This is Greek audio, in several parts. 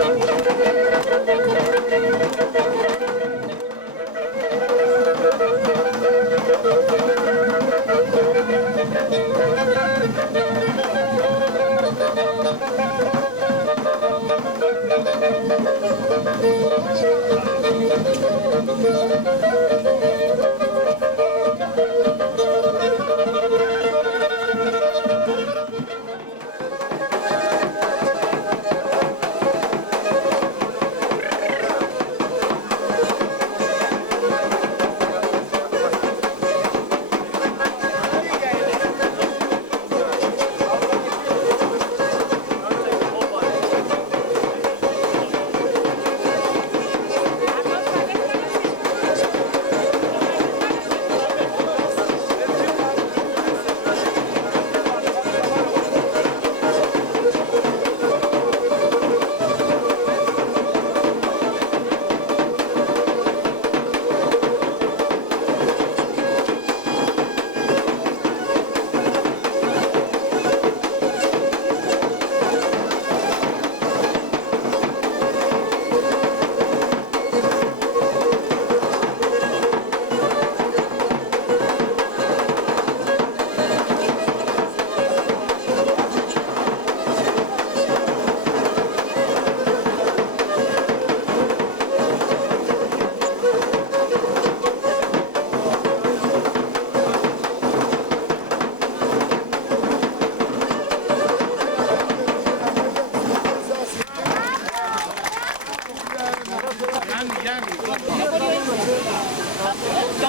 Το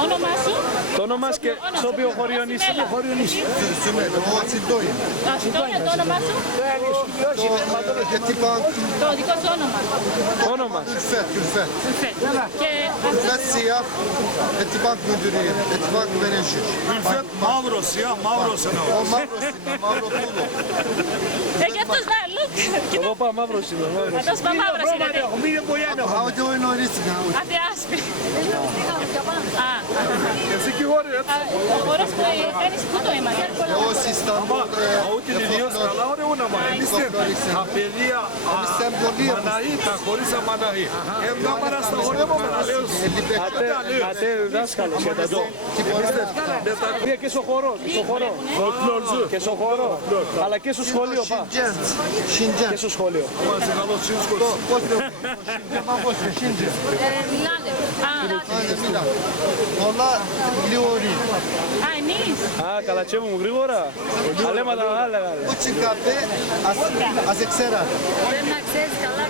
όνομά σου? Το όνομα και στο οποίο χωριό είσαι. Εγώ Τσιντόιν. Συντόνια, το όνομά σου? Το δικό σου όνομα? Όνομα. Külfet. Και Külfet siyah. Etibank müdürüyüm. Etibank menajer. Ülfet Mavros ya, Mavros O Mavros'um ben. Mavropulu. γι' αυτός να, look. Εγώ πάω μαύρος είμαι. Αυτός πάει μαύρος είναι. Havada oyun oynasın ha. Αυτή άσπη. Εσύ και χώριο έτσι. Ο χώρος που κάνεις πού το έμαθες? O İstanbul. Ούτε τελείως καλά ωραία όνομα. Εμείς τα παιδεία Μαναή, τα χωρίς αμαναή. Εμένα μάνα στα χωριά μου Μαναλέως. Ατέ δάσκαλος για τα δω. Και στο χώρο. Και στο χώρο. Αλλά και στο σχολείο πά. Şincan. Και στο σχολείο. Είμαστε καλός σύσκος. Μιλάνε. Aynen Milan. Onlar Liori. Α, εμείς. Α, καλατσέ μου γρήγορα. Αλέματα μεγάλα. Bu çıkardı. Aseksera. Πρέπει να ξέρεις καλά